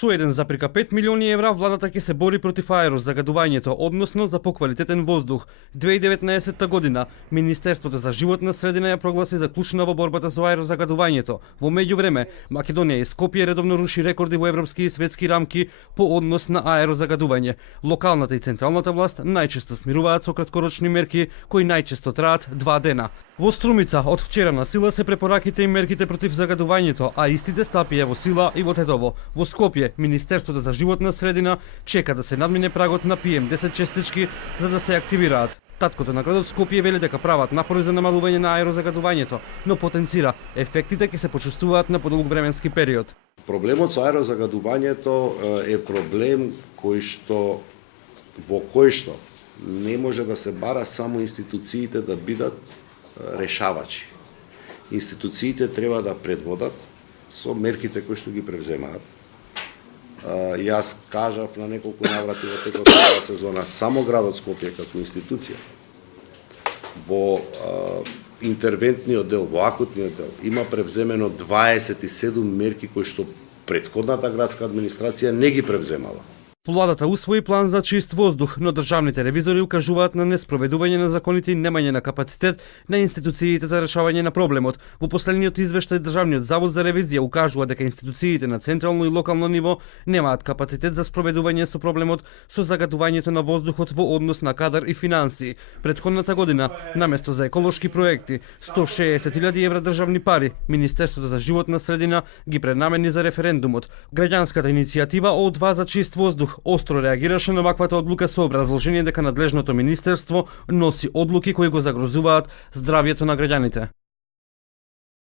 Со 1,5 милиони евра владата ќе се бори против аерозагадувањето, односно за поквалитетен воздух. 2019 година Министерството за животна средина ја прогласи за клучна во борбата со аерозагадувањето. Во меѓувреме, Македонија и Скопје редовно руши рекорди во европски и светски рамки по однос на аерозагадување. Локалната и централната власт најчесто смируваат со краткорочни мерки кои најчесто траат 2 дена. Во Струмица од вчера на сила се препораките и мерките против загадувањето, а истите стапија во сила и во Тетово. Во Скопје, Министерството за животна средина чека да се надмине прагот на PM10 честички за да се активираат. Таткото на градот Скопје вели дека прават напори за намалување на аерозагадувањето, но потенцира ефектите ќе се почувствуваат на подолг временски период. Проблемот со аерозагадувањето е проблем во кој што не може да се бара само институциите да бидат решавачи. Институциите треба да предводат со мерките кои што ги превземаат. Јас кажав на неколку наврати во текот на оваа сезона, само градот Скопје како институција во интервентниот дел, во акутниот дел, има превземено 27 мерки кои што претходната градска администрација не ги превземала. Владата усвои план за чист воздух, но државните ревизори укажуваат на неспроведување на законите и немање на капацитет на институциите за решавање на проблемот. Во последниот извештај Државниот завод за ревизија укажува дека институциите на централно и локално ниво немаат капацитет за спроведување со проблемот со загадувањето на воздухот во однос на кадар и финансии. Претходната година, наместо за еколошки проекти, 160.000 евра државни пари, Министерството за животна средина ги пренамени за референдумот. Граѓанската иницијатива О2 за чист воздух остро реагираше на ваквата одлука со образложение дека надлежното министерство носи одлуки кои го загрозуваат здравјето на граѓаните.